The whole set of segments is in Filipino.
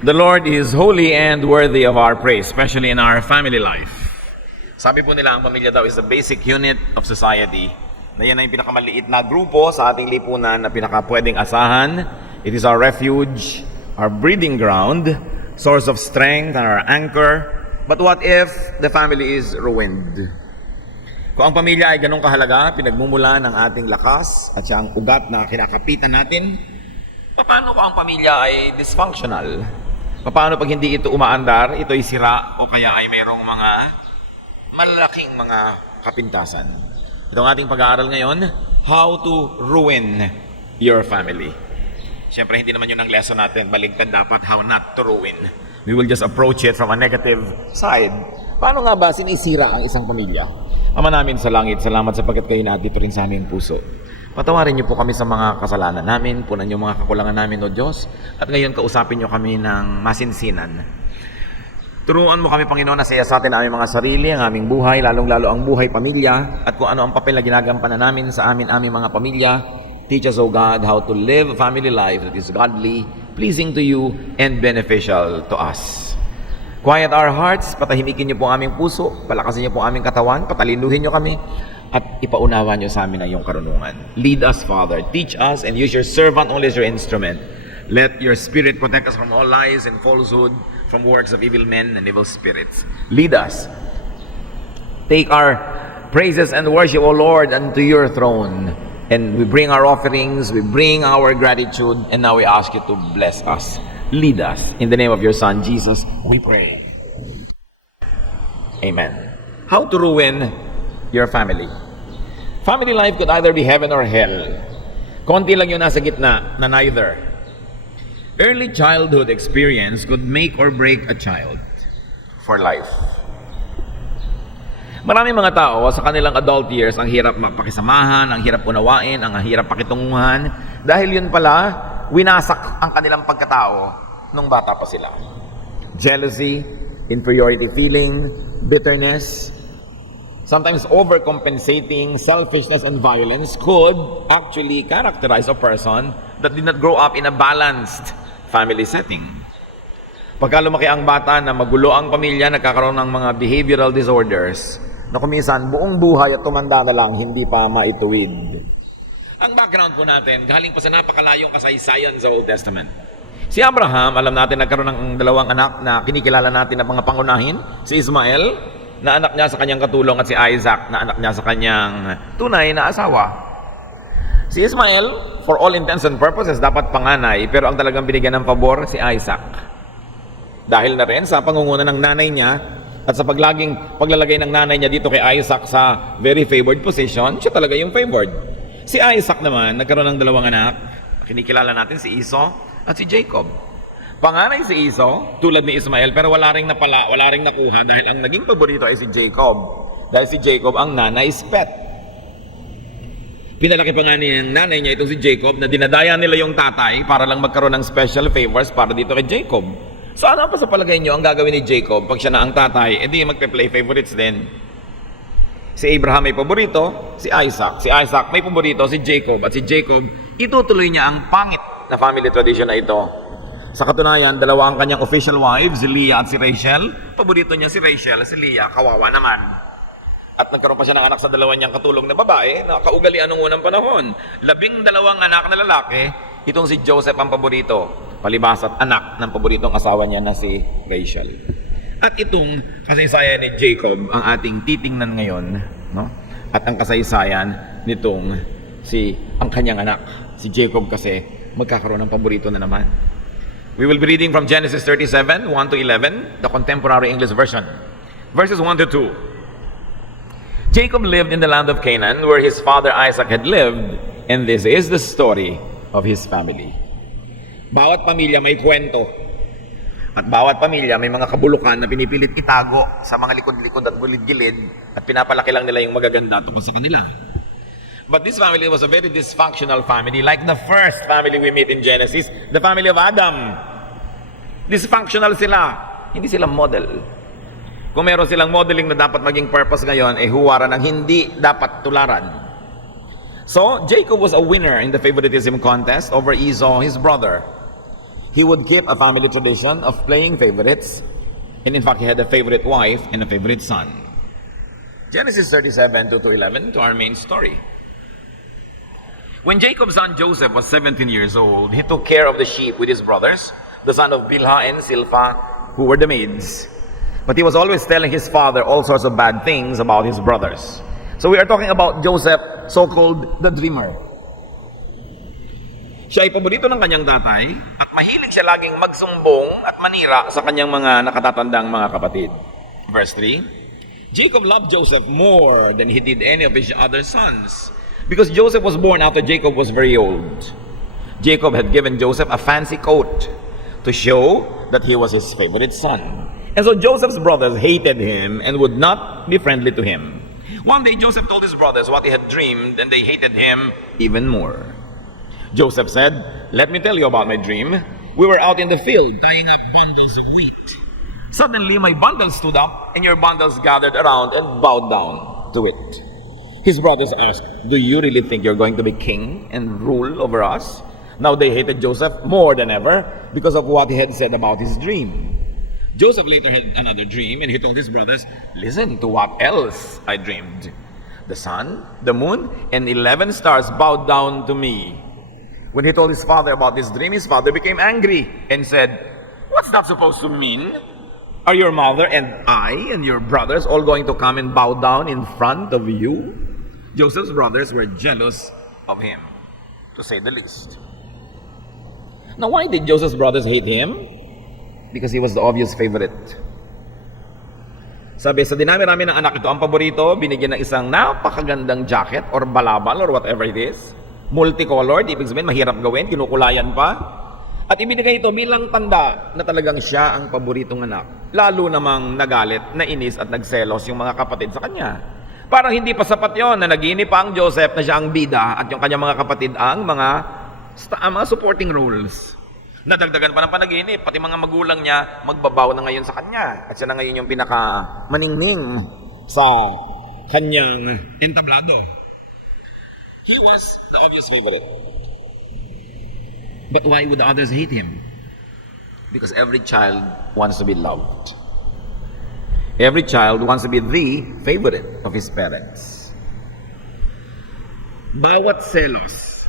The Lord is holy and worthy of our praise, especially in our family life. Sabi po nila, ang pamilya daw is the basic unit of society. Na yan ay yung pinakamaliit na grupo sa ating lipunan na pinakapwedeng asahan. It is our refuge, our breeding ground, source of strength, and our anchor. But what if the family is ruined? Kung ang pamilya ay ganun kahalaga, pinagmumula ng ating lakas at siya ang ugat na kinakapitan natin, paano kung ang pamilya ay dysfunctional? Paano pag hindi ito umaandar, ito ay sira o kaya ay mayroong mga malalaking mga kapintasan? Ito ang ating pag-aaral ngayon, how to ruin your family. Siyempre, hindi naman yun ang lesson natin. Baligtad dapat, how not to ruin. We will just approach it from a negative side. Paano nga ba sinisira ang isang pamilya? Ama namin sa langit, salamat sapagkat kayo na dito rin sa aming puso. Patawarin niyo po kami sa mga kasalanan namin, punan niyo mga kakulangan namin, O Diyos. At ngayon, kausapin niyo kami ng masinsinan. Turuan mo kami, Panginoon, na siya sa atin ang aming mga sarili, ang aming buhay, lalong-lalo ang buhay pamilya, at kung ano ang papel na ginagampanan namin sa aming mga pamilya. Teach us, O God, how to live a family life that is godly, pleasing to you, and beneficial to us. Quiet our hearts, patahimikin niyo po ang aming puso, palakasin niyo po ang aming katawan, patalinuhin niyo kami, at ipaunawa niyo sa amin ang iyong karunungan. Lead us, Father. Teach us and use your servant only as your instrument. Let your Spirit protect us from all lies and falsehood, from works of evil men and evil spirits. Lead us. Take our praises and worship, O Lord, unto your throne. And we bring our offerings, we bring our gratitude, and now we ask you to bless us. Lead us. In the name of your Son, Jesus, we pray. Amen. How to ruin your family. Family life could either be heaven or hell. Konti lang yung nasa gitna na neither. Early childhood experience could make or break a child for life. Maraming mga tao sa kanilang adult years ang hirap magpakisamahan, ang hirap unawain, ang hirap pakitunguhan dahil yun pala winasak ang kanilang pagkatao nung bata pa sila. Jealousy, inferiority feeling, bitterness, sometimes overcompensating, selfishness, and violence could actually characterize a person that did not grow up in a balanced family setting. Pagka lumaki ang bata na magulo ang pamilya, nagkakaroon ng mga behavioral disorders na kuminsan buong buhay at tumanda na lang, hindi pa maituwid. Ang background po natin, galing pa sa napakalayong kasaysayan sa Old Testament. Si Abraham, alam natin, nagkaroon ng dalawang anak na kinikilala natin ng mga pangunahin, si Ismael, na anak niya sa kanyang katulong, at si Isaac, na anak niya sa kanyang tunay na asawa. Si Ismael, for all intents and purposes, dapat panganay, pero ang talagang binigyan ng pabor, si Isaac. Dahil na rin sa pangunguna ng nanay niya, at sa paglalagay ng nanay niya dito kay Isaac sa very favored position, siya talaga yung favored. Si Isaac naman, nagkaroon ng dalawang anak, kinikilala natin si Esau at si Jacob. Panganay si Esau, tulad ni Ismael, pero wala ring nakuha dahil ang naging paborito ay si Jacob. Dahil si Jacob ang nanay's pet. Pinalaki pa nga ng nanay niya itong si Jacob na dinadaya nila yung tatay para lang magkaroon ng special favors para dito kay Jacob. So ano pa sa palagay niyo ang gagawin ni Jacob pag siya na ang tatay, edi magpe-play favorites din. Si Abraham may paborito, si Isaac. Si Isaac may paborito, si Jacob. At si Jacob, itutuloy niya ang pangit na family tradition na ito. Sa katunayan, dalawa ang kanyang official wives, si Leah at si Rachel. Paborito niya si Rachel, si Leah, kawawa naman. At nagkaroon pa siya ng anak sa dalawa niyang katulong na babae na kaugalian ng unang panahon. 12 anak na lalaki, itong si Joseph ang paborito. Palibas at anak ng paboritong asawa niya na si Rachel. At itong kasaysayan ni Jacob ang ating titingnan ngayon, no? At ang kasaysayan nitong ang kanyang anak, si Jacob, kasi magkakaroon ng paborito na naman. We will be reading from Genesis 37, 1 to 11, the contemporary English version. Verses 1 to 2. Jacob lived in the land of Canaan, where his father Isaac had lived, and this is the story of his family. Bawat pamilya may kwento. At bawat pamilya may mga kabulukan na pinipilit itago sa mga likod-likod at gilid-gilid at pinapalaki lang nila yung magaganda tungkol sa kanila. But this family was a very dysfunctional family, like the first family we meet in Genesis, the family of Adam. Dysfunctional sila. Hindi sila model. Kung meron silang modeling na dapat maging purpose ngayon, huwaran ng hindi dapat tularan. So, Jacob was a winner in the favoritism contest over Esau, his brother. he would keep a family tradition of playing favorites. And in fact, he had a favorite wife and a favorite son. Genesis 37 to 11 to our main story. When Jacob's son Joseph was 17 years old, he took care of the sheep with his brothers, the son of Bilhah and Silpha, who were the maids. But he was always telling his father all sorts of bad things about his brothers. So we are talking about Joseph, so-called the dreamer. Siya ay paborito ng kanyang tatay at mahilig siya laging magsumbong at manira sa kanyang mga nakatatandang mga kapatid. Verse 3, Jacob loved Joseph more than he did any of his other sons, because Joseph was born after Jacob was very old. Jacob had given Joseph a fancy coat to show that he was his favorite son. And so Joseph's brothers hated him and would not be friendly to him. One day Joseph told his brothers what he had dreamed, and they hated him even more. Joseph said, "Let me tell you about my dream. We were out in the field tying up bundles of wheat. Suddenly my bundle stood up and your bundles gathered around and bowed down to it." His brothers asked, "Do you really think you're going to be king and rule over us?" Now they hated Joseph more than ever because of what he had said about his dream. Joseph later had another dream, and he told his brothers, "Listen to what else I dreamed. The sun, the moon, and 11 stars bowed down to me." When he told his father about this dream, his father became angry and said, "What's that supposed to mean? Are your mother and I and your brothers all going to come and bow down in front of you?" Joseph's brothers were jealous of him, to say the least. Now, why did Joseph's brothers hate him? Because he was the obvious favorite. Sabi, sa dinami-rami ng anak ito, ang paborito, binigyan ng isang napakagandang jacket or balabal or whatever it is. Multicolored, ibig sabihin, mahirap gawin, kinukulayan pa. At ibinigay ito bilang tanda na talagang siya ang paboritong anak. Lalo namang nagalit, nainis at nagselos yung mga kapatid sa kanya. Parang hindi pa sapat yon na naginip pa ang Joseph na siya ang bida at yung kanyang mga kapatid ang mga supporting roles. Nadagdagan pa ng panaginip, pati mga magulang niya magbabaw na ngayon sa kanya. At siya na ngayon yung pinaka-maningning sa kanyang entablado. He was the obvious favorite. But why would the others hate him? Because every child wants to be loved. Every child wants to be the favorite of his parents. Bawat selos,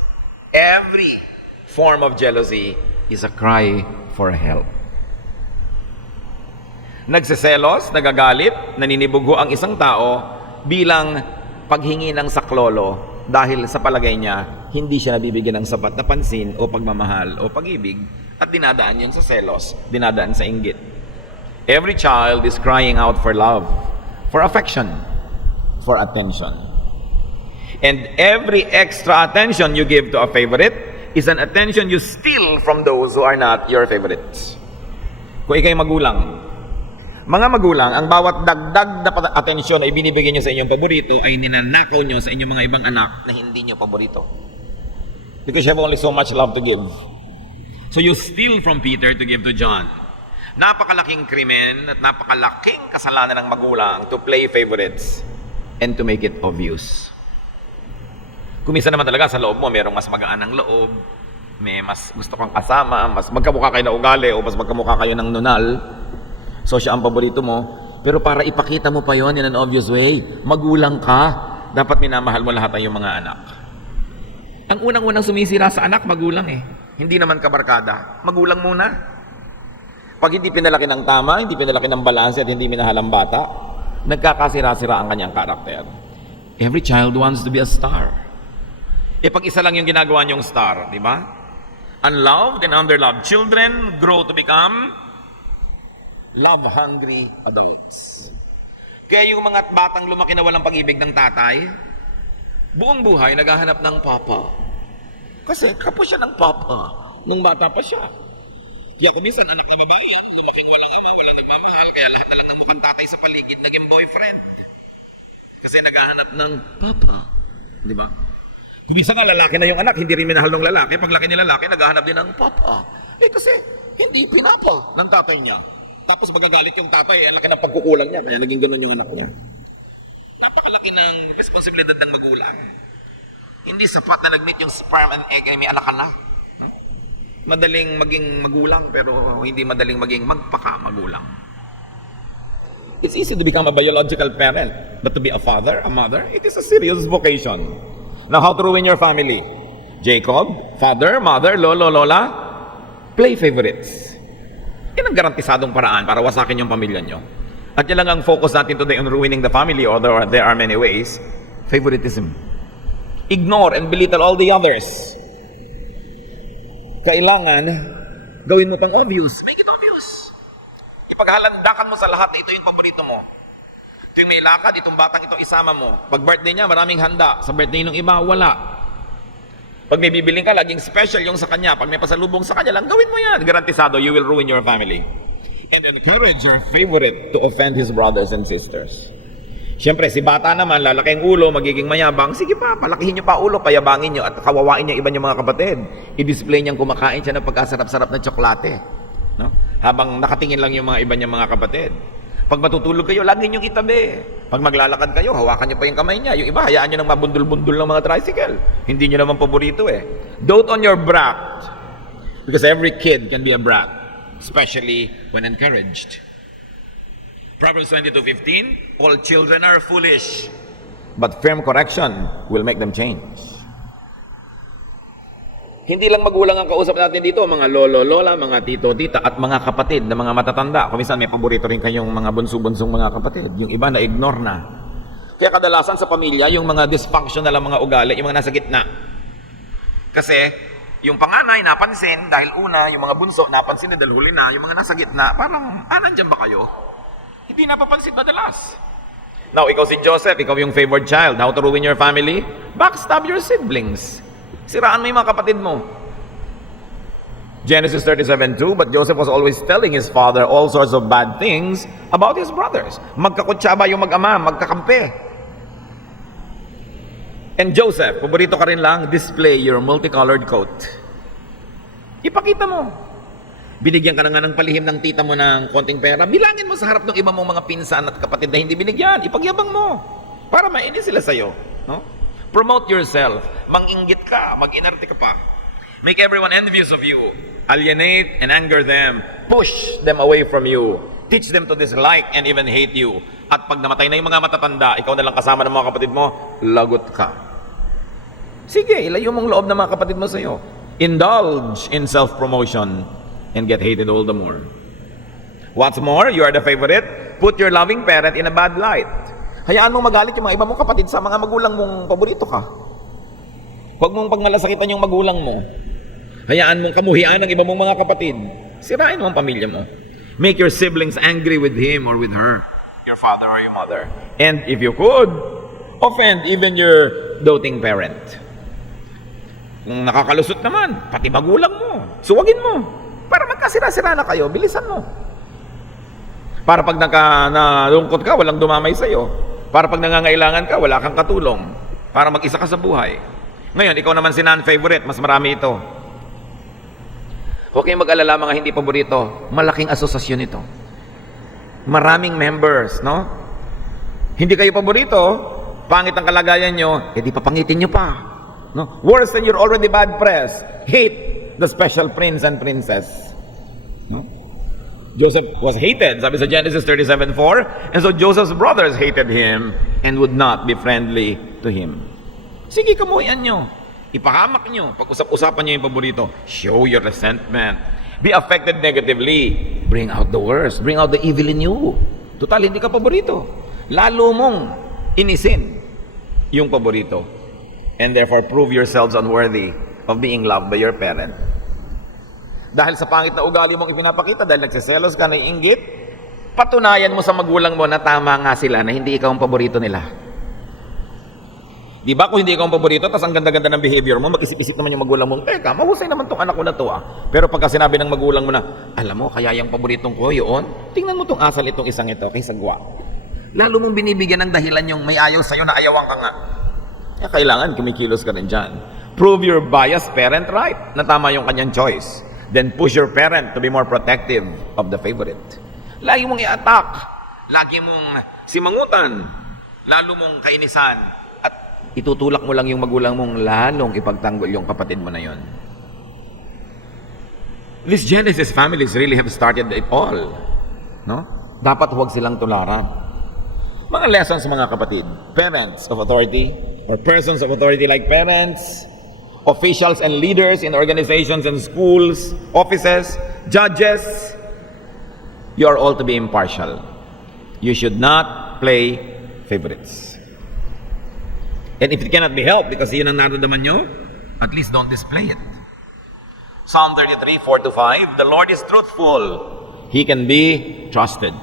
every form of jealousy is a cry for help. Nagseselos, nagagalit, naninibugo ang isang tao bilang paghingi ng saklolo dahil sa palagay niya, hindi siya nabibigyan ng sapat na pansin o pagmamahal o pag-ibig at dinadaan yun sa selos, dinadaan sa inggit. Every child is crying out for love, for affection, for attention. And every extra attention you give to a favorite is an attention you steal from those who are not your favorites. Kung ikay magulang, mga magulang, ang bawat dagdag na atensyon na ibinibigay nyo sa inyong paborito ay ninanakaw nyo sa inyong mga ibang anak na hindi nyo paborito. Because you have only so much love to give. So you steal from Peter to give to John. Napakalaking krimen at napakalaking kasalanan ng magulang to play favorites and to make it obvious. Kumisa naman talaga sa loob mo, merong mas magaan ang loob, may mas gusto kang kasama, mas magkamukha kayo na ugali o mas magkamukha kayo ng nunal. So siya ang paborito mo. Pero para ipakita mo pa yon in an obvious way, magulang ka, dapat minamahal mo lahat ng iyong mga anak. Ang unang-unang sumisira sa anak, magulang eh. Hindi naman kabarkada. Magulang muna. Pag hindi pinalaki ng tama, hindi pinalaki ng balanse at hindi minahal ang bata, nagkakasira-sira ang kanyang karakter. Every child wants to be a star. Eh pag isa lang yung ginagawa niyong star, di ba? Unloved and underloved children grow to become love-hungry adults. Kaya yung mga batang lumaki na walang pag-ibig ng tatay, buong buhay naghahanap ng papa. Kasi kapos siya ng papa nung bata pa siya. Kaya kuminsan anak na babae yan, lumaking walang ama, walang nagmamahal, kaya lahat na lang ng mukhang tatay sa paligid naging boyfriend. Kasi naghahanap ng papa. Di ba? Kuminsan nga lalaki na yung anak, hindi rin minahal ng lalaki. Pag laki ni lalaki, naghahanap din ng papa. Eh kasi hindi pinapa ng tatay niya. Tapos magagalit yung tatay, ang laki ng pagkukulang niya, kaya naging ganun yung anak niya. Napakalaki ng responsibilidad ng magulang. Hindi sapat na nag-meet yung sperm and egg ay may anak-anak. Madaling maging magulang pero hindi madaling maging magpaka-magulang. It's easy to become a biological parent, but to be a father, a mother, it is a serious vocation. Now, how to ruin your family? Jacob, father, mother, lolo, lola, play favorites. Yan ang garantisadong paraan para wasakin yung pamilya nyo. At yan lang ang focus natin today on ruining the family, although there are many ways. Favoritism. Ignore and belittle all the others. Kailangan gawin mo pang obvious. Make it obvious. Ipaghalandakan mo sa lahat na ito yung paborito mo. Ito yung may lakad, itong batang itong isama mo. Pag birthday niya, maraming handa. Sa birthday ng iba, wala. Pag may bibiling ka, laging special yung sa kanya. Pag may pasalubong sa kanya lang, gawin mo yan. Garantisado, you will ruin your family. And encourage your favorite to offend his brothers and sisters. Siyempre, si bata naman, lalaki ang ulo, magiging mayabang. Sige pa, palakihin niyo pa ulo, payabangin niyo at kawawain niya iba niyong mga kapatid. I-display niyang kumakain siya ng pagkasarap-sarap na tsokolate. No? Habang nakatingin lang yung mga iba niyang mga kapatid. Pag matutulog kayo, lagi niyong itabi. Pag maglalakad kayo, hawakan niyo pa yung kamay niya. Yung iba, hayaan niyo nang mabundol-bundol ng mga tricycle. Hindi niyo naman paborito eh. Dote on your brat. Because every kid can be a brat. Especially when encouraged. Proverbs 22:15, all children are foolish, but firm correction will make them change. Hindi lang magulang ang kausap natin dito, mga lolo, lola, mga tito, tita, at mga kapatid na mga matatanda. Kung minsan may paborito rin kayong mga bunso-bunsong mga kapatid. Yung iba na ignore na. Kaya kadalasan sa pamilya, yung mga dysfunctional ang mga ugali, yung mga nasa gitna. Kasi, yung panganay napansin, dahil una, yung mga bunso napansin na dahil huli na, yung mga nasa gitna, parang, nandyan ba kayo? Hindi napapansin madalas. Now, ikaw si Joseph, ikaw yung favored child. How to ruin your family? Backstab your siblings. Siraan mo yung mga kapatid mo. Genesis 37:2, but Joseph was always telling his father all sorts of bad things about his brothers. Magkakutsaba yung mag-ama, magkakampi. And Joseph, paborito ka rin lang, display your multicolored coat. Ipakita mo. Binigyan ka na nga ng palihim ng tita mo ng konting pera, bilangin mo sa harap ng iba mong mga pinsan at kapatid na hindi binigyan. Ipagyabang mo para mainis sila sa'yo. No? Promote yourself. Mang-inggit ka, mag-inarte ka pa. Make everyone envious of you. Alienate and anger them. Push them away from you. Teach them to dislike and even hate you. At pag namatay na yung mga matatanda, ikaw na lang kasama ng mga kapatid mo, lagot ka. Sige, ilayo mong loob ng mga kapatid mo sa'yo. Indulge in self-promotion and get hated all the more. What's more, you are the favorite. Put your loving parent in a bad light. Hayaan mong magalit yung mga iba mong kapatid sa mga magulang mong paborito ka. Huwag mong pagmalasakitan yung magulang mo. Hayaan mong kamuhian ng iba mong mga kapatid. Sirain mo ang pamilya mo. Make your siblings angry with him or with her, your father or your mother. And if you could, offend even your doting parent. Kung nakakalusot naman, pati magulang mo, suwagin mo. Para magkasira-sira na kayo, bilisan mo. Para pag nalungkot ka, walang dumamay sa'yo. Para pag nangangailangan ka, wala kang katulong. Para mag-isa ka sa buhay. Ngayon, ikaw naman si non-favorite, mas marami ito. Huwag kayong mag-alala mga hindi paborito. Malaking asosasyon ito. Maraming members, no? Hindi kayo paborito, pangit ang kalagayan nyo, di papangitin nyo pa. No? Worse than you're already bad press. Hate the special prince and princess. No? Joseph was hated, sabi sa Genesis 37:4, and so Joseph's brothers hated him and would not be friendly to him. Sige, kamuhian nyo. Ipahamak nyo. Pag-usap-usapan nyo yung paborito. Show your resentment. Be affected negatively. Bring out the worst. Bring out the evil in you. Total, hindi ka paborito. Lalo mong inisin yung paborito. And therefore, prove yourselves unworthy of being loved by your parent. Dahil sa pangit na ugali mong ipinapakita, dahil nagsiselos ka, naiinggit, patunayan mo sa magulang mo na tama nga sila, na hindi ikaw ang paborito nila. Di ba kung hindi ikaw ang paborito, tas ang ganda-ganda ng behavior mo, mag-isip-isip naman yung magulang mo, teka, mahusay naman tong anak ko na to ah. Pero pagka sinabi ng magulang mo na, alam mo, kaya yung paboritong ko yun, tingnan mo tong asal itong isang ito, kay sagwa. Lalo mong binibigyan ng dahilan yung may ayaw sa'yo na ayawan ka nga. Kaya kailangan kumikilos ka rin dyan. Prove your biased parent right, na tama yung kanyang choice. Then push your parent to be more protective of the favorite. Lagi mong i-attack, lagi mong simangutan, lalo mong kainisan, at itutulak mo lang yung magulang mong lalong ipagtanggol yung kapatid mo na yon. These Genesis families really have started it all. No? Dapat huwag silang tularan. Mga lessons mga kapatid. Parents of authority or persons of authority like parents, officials and leaders in organizations and schools, offices, judges, you are all to be impartial. You should not play favorites. And if it cannot be helped because yun ang nararamdaman nyo, at least don't display it. Psalm 33, 4-5, the Lord is truthful. He can be trusted.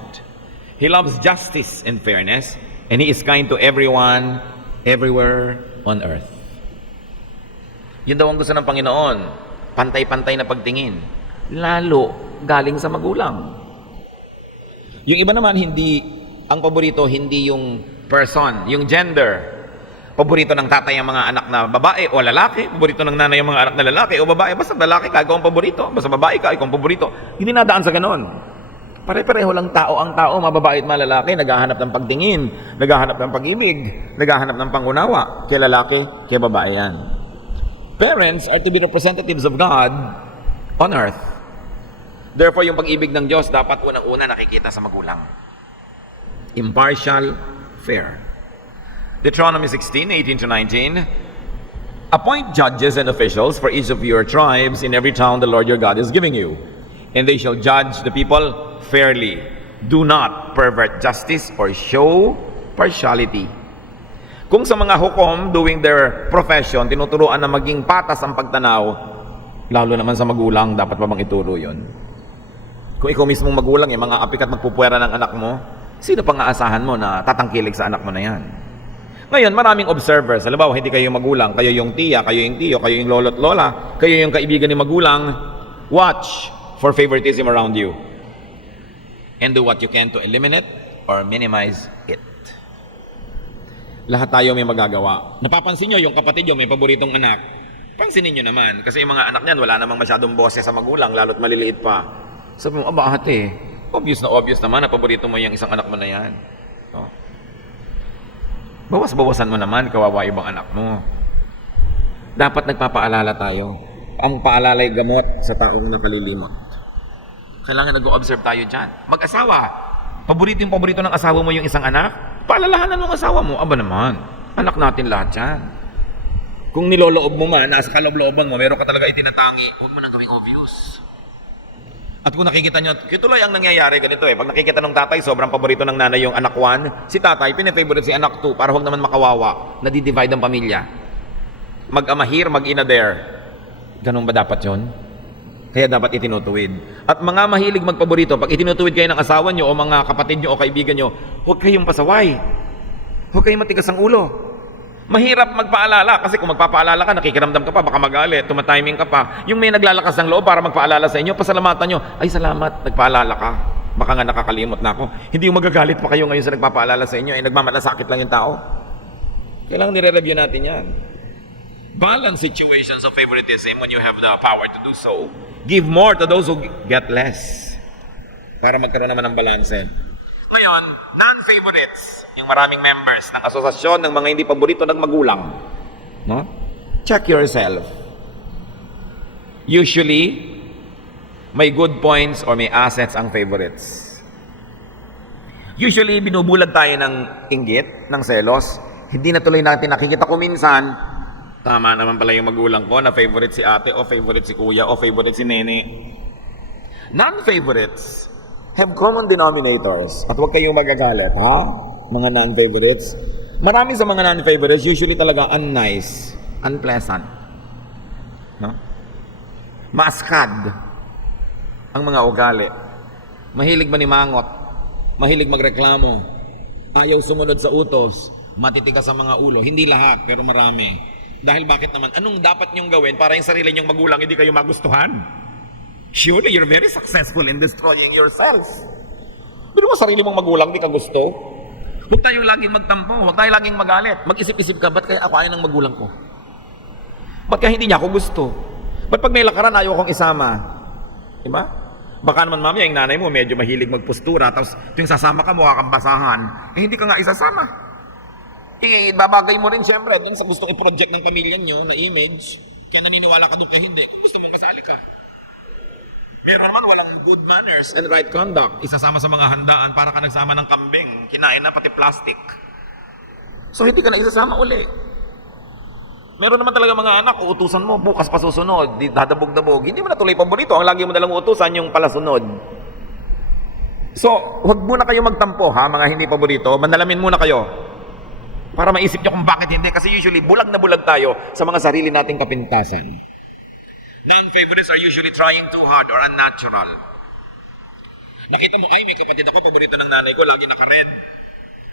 He loves justice and fairness, and He is kind to everyone, everywhere on earth. Yun daw ang gusto ng Panginoon, pantay-pantay na pagtingin. Lalo galing sa magulang. Yung iba naman, ang paborito, hindi yung person, yung gender. Paborito ng tatay ang mga anak na babae o lalaki. Paborito ng nanay ang mga anak na lalaki o babae. Basta lalaki ka, ikaw ang paborito. Basta babae ka, ikaw ang paborito. Hindi nadaan sa ganon. Pare-pareho lang tao ang tao, mababae at malalaki. Naghahanap ng pagtingin, naghahanap ng pag-ibig, naghahanap ng pangunawa. Kay lalaki, kay babae yan. Parents are to be representatives of God on earth. Therefore, yung pag-ibig ng Diyos dapat unang-una nakikita sa magulang. Impartial, fair. Deuteronomy 16, 18-19. Appoint judges and officials for each of your tribes in every town the Lord your God is giving you, and they shall judge the people fairly. Do not pervert justice or show partiality. Kung sa mga hukom doing their profession, tinuturuan na maging patas ang pagtanaw, lalo naman sa magulang, dapat pa bang ituro yun? Kung ikaw mismong magulang, yung mga apik at magpupuwera ng anak mo, sino pang aasahan mo na tatangkilik sa anak mo na yan? Ngayon, maraming observers. Halimbawa, hindi kayo magulang, kayo yung tiya, kayo yung tiyo, kayo yung lolo't lola, kayo yung kaibigan ni magulang. Watch for favoritism around you. And do what you can to eliminate or minimize it. Lahat tayo may magagawa. Napapansin nyo, yung kapatid nyo may paboritong anak. Pansinin nyo naman. Kasi yung mga anak niyan, wala namang masyadong boses sa magulang, lalo't maliliit pa. Sabi mo, aba ate, obvious naman na paborito mo yung isang anak mo na yan. Oh. Bawas-bawasan mo naman, kawawa ibang anak mo. Dapat nagpapaalala tayo. Ang paalala'y gamot sa taong nakalilimot. Kailangan nag-o-observe tayo dyan. Mag-asawa. Paborito ng asawa mo yung isang anak? Paalalahanan mo ang asawa mo. Aba naman, anak natin lahat yan. Kung niloloob mo man, nasa kaloob-looban mo, meron ka talaga itinatangi, huwag mo nang gawing obvious. At kung nakikita nyo, kituloy ang nangyayari ganito Pag nakikita ng tatay, sobrang paborito ng nanay yung anak 1, si tatay, pinifavorite si anak 2 para huwag naman makawawa, nadi-divide ang pamilya. Mag-ama here, mag-ina there. Ganun ba dapat yon? Kaya dapat itinutuwid. At mga mahilig magpaborito, pag itinutuwid kayo ng asawa nyo o mga kapatid nyo o kaibigan nyo, huwag kayong pasaway. Huwag kayong matigas ang ulo. Mahirap magpaalala kasi kung magpapaalala ka, nakikiramdam ka pa, baka magalit, tumatiming ka pa. Yung may naglalakas ng loob para magpaalala sa inyo, pasalamatan nyo, ay salamat, nagpaalala ka. Baka nga nakakalimot na ako. Hindi yung magagalit pa kayo ngayon sa nagpapaalala sa inyo, ay nagmamalasakit lang yung tao. Kailangan nire-review natin yan. Balance situations of favoritism when you have the power to do so. Give more to those who get less. Para magkaroon naman ng balanse. Ngayon, non-favorites, yung maraming members ng asosasyon ng mga hindi paborito ng magulang. No? Check yourself. Usually, may good points or may assets ang favorites. Usually, binubulag tayo ng inggit, ng selos. Hindi na tuloy natin nakikita ko minsan, tama naman pala yung magulang ko na favorite si ate o favorite si kuya o favorite si nene. Non-favorites have common denominators. At huwag kayong magagalit, ha? Mga non-favorites. Marami sa mga non-favorites, usually talaga unnice, unpleasant. No? Maaskad ang mga ugali. Mahilig manimangot. Mahilig magreklamo. Ayaw sumunod sa utos. Matitigas sa mga ulo. Hindi lahat, pero marami. Dahil bakit naman? Anong dapat nyong gawin para yung sarili nyong magulang hindi kayo magustuhan? Surely, you're very successful in destroying yourself. Pero mo sarili mong magulang, di ka gusto. Huwag tayong laging magtampo, huwag tayong laging magalit. Mag-isip-isip ka, ba't kaya ako ayaw ng magulang ko? Ba't kaya hindi niya ako gusto? Ba't pag may lakaran, ayaw akong isama? Diba? Baka naman mamaya, yung nanay mo medyo mahilig magpostura, tapos yung sasama ka, mukha kang basahan, hindi ka nga isasama. Babagay mo rin siyempre, dun sa gustong i-project ng pamilya nyo na image, kaya naniniwala ka doon kaya hindi, kung gusto mong kasali ka. Meron naman walang good manners and right conduct. Isasama sa mga handaan para ka nagsama ng kambing. Kinain na pati plastic. So hindi ka na isasama uli. Meron naman talaga mga anak, uutusan mo, bukas pa susunod, dadabog-dabog. Hindi mo na tuloy paborito. Ang lagi mo nalang uutusan yung palasunod. So, huwag muna kayo magtampo ha, mga hindi paborito. Mandalamin muna kayo. Para maisip nyo kung bakit hindi. Kasi usually, bulag na bulag tayo sa mga sarili nating kapintasan. Non-favorites are usually trying too hard or unnatural. Nakita mo, ay, may kapatid ako, paborito ng nanay ko, lagi naka-red.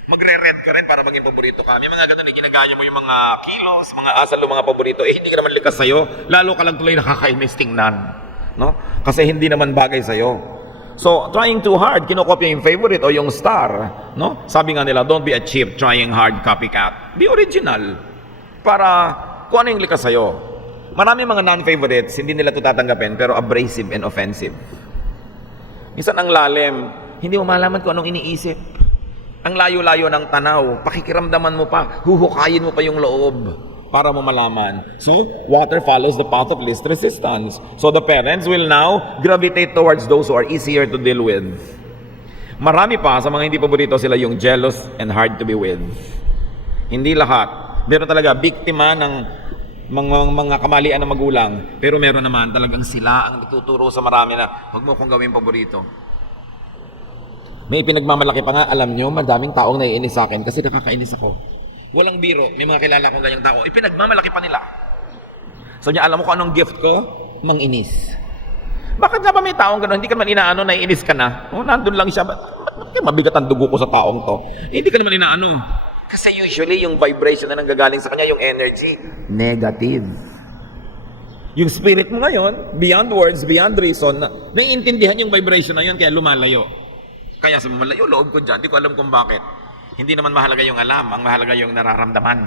Magre-red ka rin para maging paborito ka. May mga ganun, ginagaya mo yung mga kilos, mga asal, mga paborito. Hindi ka naman likas sa'yo. Lalo ka lang tuloy nakakainis tingnan. No? Kasi hindi naman bagay sa'yo. So, trying too hard, kinokopya yung favorite o yung star. No? Sabi nga nila, don't be a cheap, trying hard copycat. Be original. Para kung ano yung likas sa'yo. Marami mga non-favorites, hindi nila ito tatanggapin, pero abrasive and offensive. Minsan ang lalim, hindi mo malaman kung anong iniisip. Ang layo-layo ng tanaw, pakikiramdaman mo pa, huhukayin mo pa yung loob para mo malaman. So, water follows the path of least resistance. So, the parents will now gravitate towards those who are easier to deal with. Marami pa sa mga hindi paborito sila yung jealous and hard to be with. Hindi lahat. Meron talaga biktima ng mga kamalian ng magulang, pero meron naman talagang sila ang ituturo sa marami na huwag mo kong gawin paborito. May pinagmamalaki pa nga, alam nyo, madaming taong naiinis sa akin kasi nakakainis ako. Walang biro, may mga kilala kong ganyang tao, pinagmamalaki pa nila. So niya, alam mo kung anong gift ko? Manginis. Bakit nga ba may taong gano'n? Hindi ka naman inaano, naiinis ka na. Nandun lang siya, ba't mabigat ang dugo ko sa taong to? Hindi ka naman inaano. Kasi usually, yung vibration na nanggagaling sa kanya, yung energy, negative. Yung spirit mo ngayon, beyond words, beyond reason, naiintindihan yung vibration na yun, kaya lumalayo. Kaya sa malayo, loob ko dyan, di ko alam kung bakit. Hindi naman mahalaga yung alam, ang mahalaga yung nararamdaman.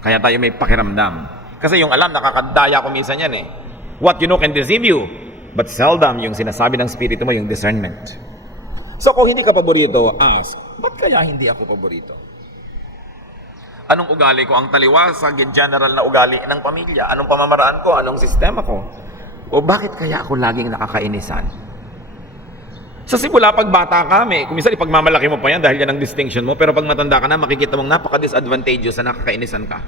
Kaya tayo may pakiramdam. Kasi yung alam, nakakadaya ko minsan yan eh. What you know can deceive you, but seldom yung sinasabi ng spirito mo, yung discernment. So kung hindi ka paborito, ask, ba't kaya hindi ako paborito? Anong ugali ko? Ang taliwasag, yung general na ugali ng pamilya. Anong pamamaraan ko? Anong sistema ko? O bakit kaya ako laging nakakainisan? Sa simula, pag bata ka, kung minsan ipagmamalaki mo pa yan dahil yan ang distinction mo, pero pag matanda ka na, makikita mong napaka-disadvantageous na nakakainisan ka.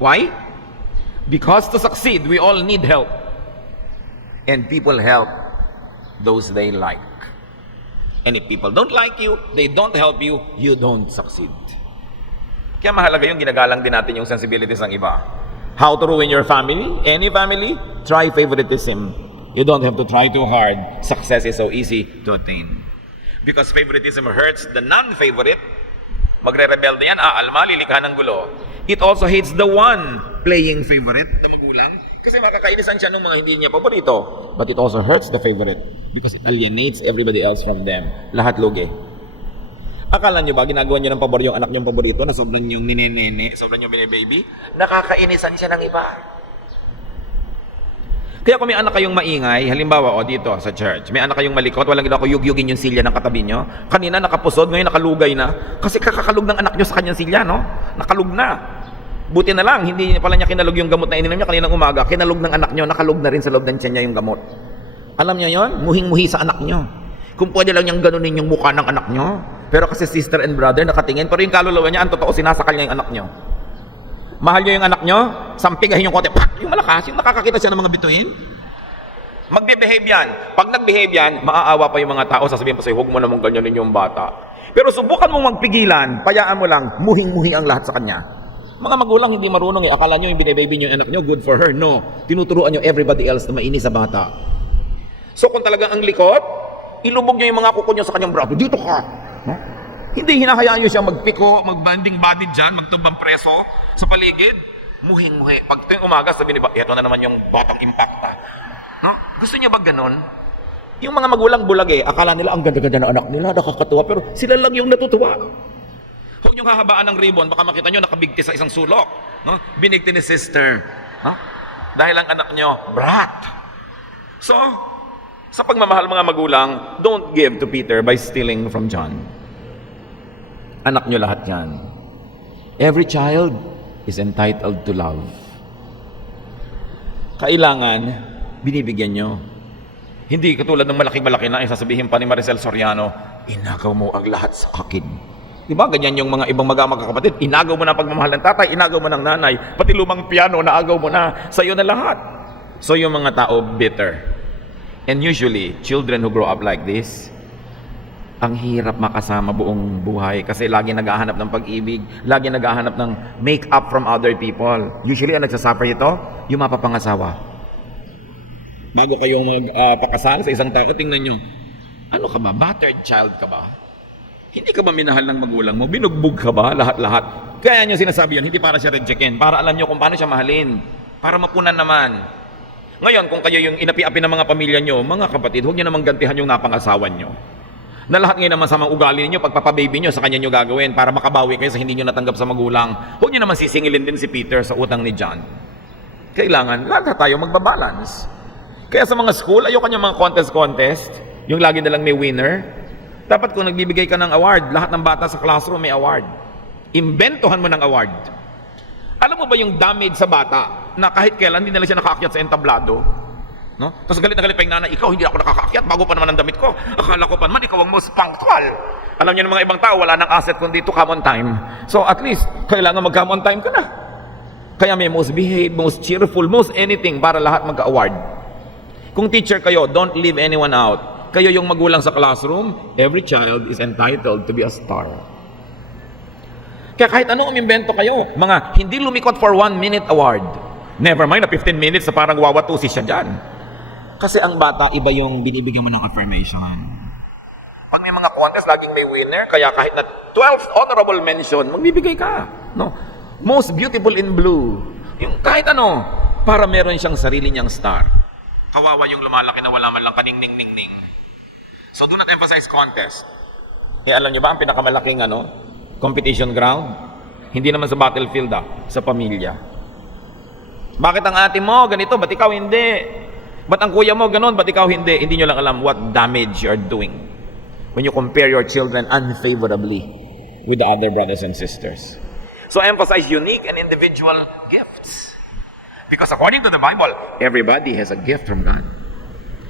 Why? Because to succeed, we all need help. And people help those they like. And if people don't like you, they don't help you, you don't succeed. Kaya mahalaga yung ginagalang din natin yung sensibilities ng iba. How to ruin your family? Any family? Try favoritism. You don't have to try too hard. Success is so easy to attain. Because favoritism hurts the non-favorite. Magre-rebelde yan, aalma, lilikha ng gulo. It also hates the one playing favorite, the magulang. Kasi makakainisan siya ng mga hindi niya paborito. But it also hurts the favorite because it alienates everybody else from them. Lahat lugi. Akala nyo ba, ginagawa nyo ng pabor yung anak nyong paborito na sobrang yung ninenene, sobrang yung binibaby? Nakakainisan siya ng iba. Kaya kung may anak kayong maingay, halimbawa, dito sa church, may anak kayong malikot, walang ginawa ko yugyugin yung silya ng katabi nyo. Kanina nakapusod, ngayon nakalugay na. Kasi kakakalug ng anak nyo sa kanyang silya, no? Nakalug na. Buti na lang, hindi pala niya kinalug yung gamot na ininom niya kaninang umaga. Kinalug ng anak nyo, nakalug na rin sa loob ng tiyan niya yung gamot. Alam niyo yon? Muhing-muhi sa anak nyo. Kung pwede lang niyang ganunin yung mukha ng anak nyo. Pero kasi sister and brother nakatingin, pero yung kaluluwa niya, ang totoo, sinasakal niya yung anak nyo. Mahal niyo yung anak nyo, sampigahin yung kote, pak! Yung malakas, yung nakakakita siya ng mga bituin. Magbe-behave yan. Pag nag-behave yan, maaawa pa yung mga tao, sasabihin pa sa'yo, huwag mo namang ganyanin yung bata. Pero subukan mong magpigilan, payaan mo lang, muhing-muhi ang lahat sa kanya. Mga magulang hindi marunong eh. Akala nyo yung bine-baby nyo yung anak nyo, good for her. No. Tinuturuan nyo everybody else na mainis sa bata. So kung talagang ang likot, ilubog nyo yung mga kuko nyo sa kanyang braso. Dito ka! Huh? Hindi hinahayaan nyo siya magpiko, magbanding body dyan, magtumbang preso sa paligid. Muhing-muhi. Pag ito yung umaga, sabi ni ito na naman yung batang impacta. No? Gusto niya ba ganon? Yung mga magulang bulag eh, akala nila ang ganda-ganda ng anak nila, nakakatuwa, pero sila lang yung natutuwa. Huwag niyong hahabaan ng ribbon, baka makita nyo nakabigti sa isang sulok. No? Binigti ni sister. No? Dahil ang anak nyo, brat. So, sa pagmamahal mga magulang, don't give to Peter by stealing from John. Anak nyo lahat yan. Every child is entitled to love. Kailangan, binibigyan nyo. Hindi katulad ng malaki-malaki na sasabihin pa ni Maricel Soriano, inagaw mo ang lahat sa akin. Di ba? Ganyan yung mga ibang magkakapatid. Inagaw mo na pagmamahal ng tatay, inagaw mo ng nanay, pati lumang piano, naagaw mo na, sa'yo na lahat. So yung mga tao, bitter. And usually, children who grow up like this, ang hirap makasama buong buhay kasi lagi naghahanap ng pag-ibig, lagi naghahanap ng make-up from other people. Usually, ang nagsasuffer ito, yung mapapangasawa. Bago kayo magpakasal sa isang tao, tingnan nyo, ano ka ba? Battered child ka ba? Hindi ka ba minahal ng magulang mo? Binugbog ka ba? Lahat-lahat. Kaya nyo sinasabi yun, hindi para siya rejectin, para alam nyo kung paano siya mahalin, para mapunan naman. Ngayon, kung kayo yung inapi-api ng mga pamilya nyo, mga kapatid, huwag nyo namang gantihan yung napangasawan nyo. Na lahat ngayon naman sa mga ugali ninyo, pagpapababy nyo, sa kanya nyo gagawin para makabawi kayo sa hindi nyo natanggap sa magulang. Huwag nyo naman sisingilin din si Peter sa utang ni John. Kailangan, lahat tayo magbabalance. Kaya sa mga school, ayoko niya mga contest, yung lagi na lang may winner. Dapat kung nagbibigay ka ng award, lahat ng bata sa classroom may award. Imbentohan mo ng award. Alam mo ba yung damage sa bata na kahit kailan hindi na lang siya nakaakyat sa entablado? No? Tapos galit na galit pa yung nanay, ikaw hindi ako nakakaakyat, bago pa naman ang damit ko. Akala ko pa naman, ikaw ang most punctual. Alam niyo ng mga ibang tao, wala nang asset kundi to come on time. So at least, kailangan mag-come on time ka na. Kaya may most behaved, most cheerful, most anything para lahat magka-award. Kung teacher kayo, don't leave anyone out. Kayo yung magulang sa classroom, every child is entitled to be a star. Kaya kahit ano umimbento kayo, mga hindi lumikot for 1 minute award. Never mind na 15 minutes na parang wawatusi siya dyan. Kasi ang bata, iba yung binibigyan mo ng affirmation. Pag may mga contest, laging may winner, kaya kahit na 12th honorable mention, magbibigay ka. No? Most beautiful in blue. Yung kahit ano, para meron siyang sarili niyang star. Kawawa yung lumalaki na wala man lang kaning-ning-ning-ning. So do not emphasize contest. Eh alam niyo ba ang pinakamalaking competition ground? Hindi naman sa battlefield sa pamilya. Bakit ang ate mo ganito, ba't ikaw hindi? Ba't ang kuya mo ganon, ba't ikaw hindi? Hindi niyo lang alam what damage you are doing when you compare your children unfavorably with the other brothers and sisters. So emphasize unique and individual gifts. Because according to the Bible, everybody has a gift from God.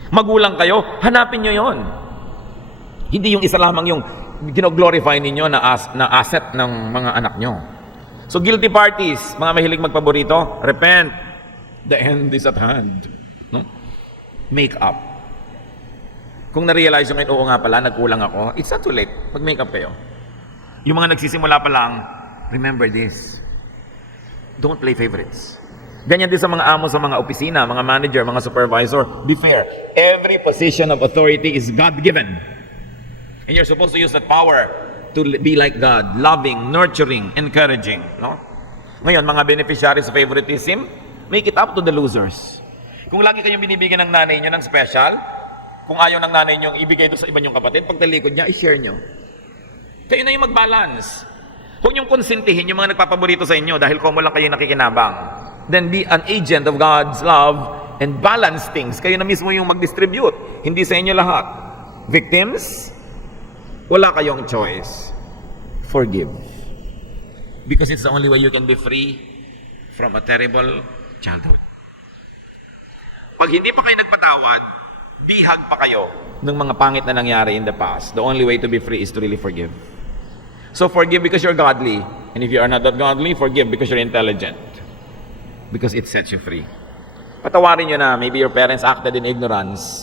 Magulang kayo, hanapin nyo yon. Hindi yung isa lamang yung gino-glorify ninyo na asset ng mga anak nyo. So guilty parties, mga mahilig magpaborito, repent. The end is at hand. No? Make up. Kung na-realize nyo ngayon, oo nga pala, nagkulang ako, it's not too late. Mag-make up kayo. Yung mga nagsisimula pa lang, remember this. Don't play favorites. Ganyan din sa mga amo sa mga opisina, mga manager, mga supervisor. Be fair. Every position of authority is God-given. And you're supposed to use that power to be like God. Loving, nurturing, encouraging. No? Ngayon, mga beneficiaries of favoritism, make it up to the losers. Kung lagi kayong binibigyan ng nanay nyo ng special, kung ayaw ng nanay nyo ibigay doon sa iba nyong kapatid, pag talikod niya, i-share nyo. Kayo na yung mag-balance. Huwag niyong konsintihin yung mga nagpapaborito sa inyo dahil komo lang kayo nakikinabang. Then be an agent of God's love and balance things. Kayo na mismo yung mag-distribute. Hindi sa inyo lahat. Victims, wala kayong choice. Forgive. Because it's the only way you can be free from a terrible childhood. Pag hindi pa kayo nagpatawad, bihag pa kayo ng mga pangit na nangyari in the past. The only way to be free is to really forgive. So forgive because you're godly. And if you are not that godly, forgive because you're intelligent. Because it sets you free. Patawarin nyo na, maybe your parents acted in ignorance.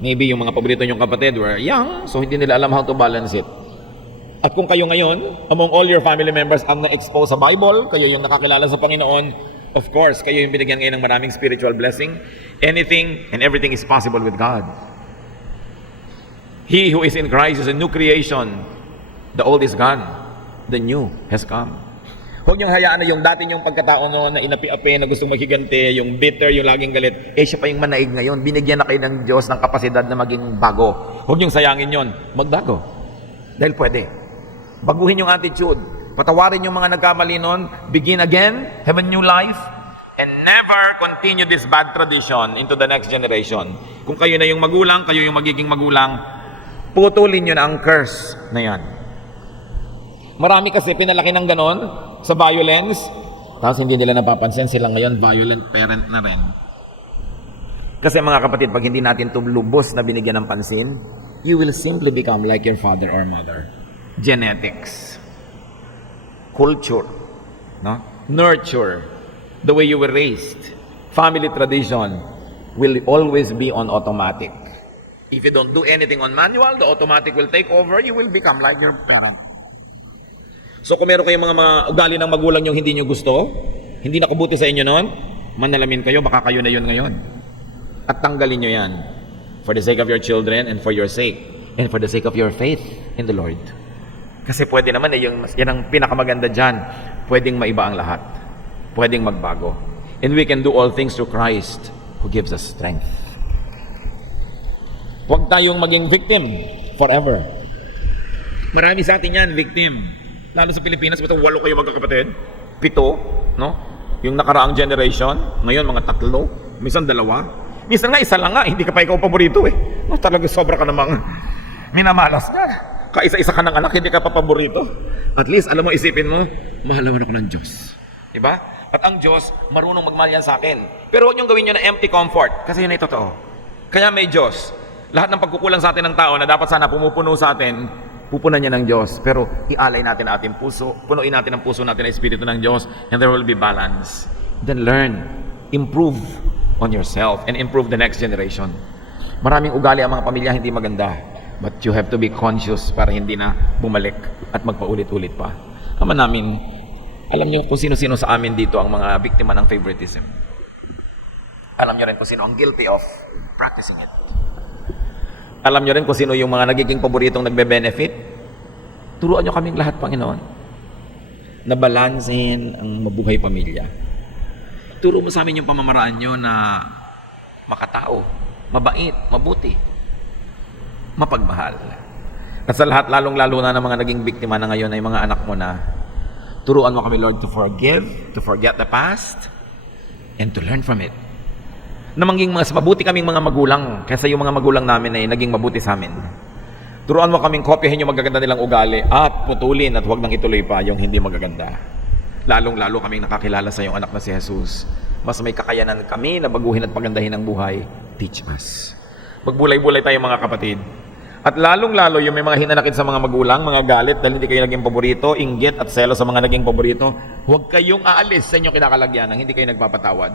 Maybe yung mga paborito nyong kapatid were young, so hindi nila alam how to balance it. At kung kayo ngayon, among all your family members ang na-expose sa Bible, kayo yung nakakilala sa Panginoon, of course, kayo yung binigyan ngayon ng maraming spiritual blessing. Anything and everything is possible with God. He who is in Christ is a new creation. The old is gone. The new has come. Huwag niyong hayaan na yung dati niyong pagkatao noon na inapi-api, na gustong maghiganti, yung bitter, yung laging galit, siya pa yung manaig ngayon. Binigyan na kayo ng Diyos ng kapasidad na maging bago. Huwag niyong sayangin yon. Magbago. Dahil pwede. Baguhin yung attitude. Patawarin yung mga nagkamali noon. Begin again. Have a new life. And never continue this bad tradition into the next generation. Kung kayo na yung magulang, kayo yung magiging magulang, putulin nyo na ang curse na yan. Marami kasi pinalaki ng ganon sa violence, tapos hindi nila napapansin sila ngayon violent parent na rin. Kasi mga kapatid, pag hindi natin ito lubos na binigyan ng pansin, you will simply become like your father or mother. Genetics, culture, no? Nurture, the way you were raised, family tradition will always be on automatic. If you don't do anything on manual, the automatic will take over, you will become like your parent. So kung meron kayong mga ugali ng magulang yung hindi nyo gusto, hindi nakabuti sa inyo noon, manalamin kayo, baka kayo na yun ngayon. At tanggalin nyo yan for the sake of your children and for your sake and for the sake of your faith in the Lord. Kasi pwede naman yan ang pinakamaganda dyan. Pwedeng maiba ang lahat. Pwedeng magbago. And we can do all things through Christ who gives us strength. Huwag tayong maging victim forever. Marami sa atin yan, victim. Lalo sa Pilipinas, ito 8 kayo magkakapatid. 7, no? Yung nakaraang generation, ngayon mga 3, minsan 2. Minsan nga, isa lang nga, hindi ka pa ikaw paborito eh. No, talaga sobra ka namang minamalas ka. Kaisa-isa ka ng anak, hindi ka pa paborito. At least, alam mo, isipin mo, mahal naman ako ng Diyos. Diba? At ang Diyos, marunong magmahal yan sa akin. Pero huwag niyong gawin nyo na empty comfort, kasi yun ay totoo. Kaya may Diyos. Lahat ng pagkukulang sa atin ng tao na dapat sana pumupuno sa atin, pupunan niya ng Diyos. Pero ialay natin ang ating puso, punuin natin ang puso natin ng Espiritu ng Diyos, and there will be balance. Then learn, improve on yourself, and improve the next generation. Maraming ugali ang mga pamilya hindi maganda, but you have to be conscious para hindi na bumalik at magpaulit-ulit pa. Ama namin, alam niyo kung sino-sino sa amin dito ang mga biktima ng favoritism. Alam niyo rin kung sino ang guilty of practicing it. Alam niyo rin kung sino yung mga nagiging paboritong nagbe-benefit. Turuan niyo kaming lahat, Panginoon, na balansin ang mabuhay pamilya. Turo mo sa amin yung pamamaraan nyo na makatao, mabait, mabuti, mapagmahal. At sa lahat, lalong-lalo na ng mga naging biktima na ngayon ay mga anak mo na, turuan mo kami, Lord, to forgive, to forget the past, and to learn from it. Na maging mas mabuti kaming mga magulang kaysa yung mga magulang namin ay naging mabuti sa amin. Turuan mo kaming kopyahin yung magaganda nilang ugali at putulin at huwag nang ituloy pa yung hindi magaganda. Lalong-lalo kaming nakakilala sa iyong anak na si Jesus. Mas may kakayanan kami na baguhin at pagandahin ang buhay. Teach us. Magbulay-bulay tayo mga kapatid. At lalong-lalo yung may mga hinanakit sa mga magulang, mga galit dahil hindi kayo naging paborito, inggit at selo sa mga naging paborito, huwag kayong aalis sa inyong kinakalagyan nang hindi kayo nagpapatawad.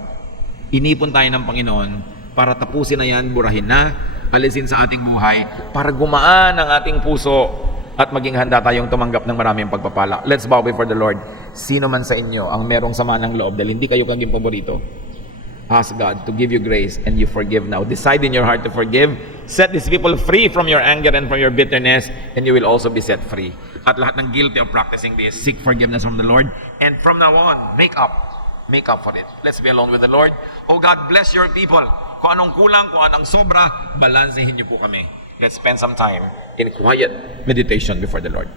Inipon tayo ng Panginoon para tapusin na yan, burahin na, alisin sa ating buhay, para gumaan ang ating puso at maging handa tayong tumanggap ng maraming pagpapala. Let's bow before the Lord. Sino man sa inyo ang merong sama ng loob dahil hindi kayo naging paborito, ask God to give you grace and you forgive now. Decide in your heart to forgive. Set these people free from your anger and from your bitterness, and you will also be set free. At lahat ng guilty of practicing this, seek forgiveness from the Lord, and from now on, make up for it. Let's be alone with the Lord. Oh God, bless your people. Kung anong kulang, kung anong sobra, balansehin niyo po kami. Let's spend some time in quiet meditation before the Lord.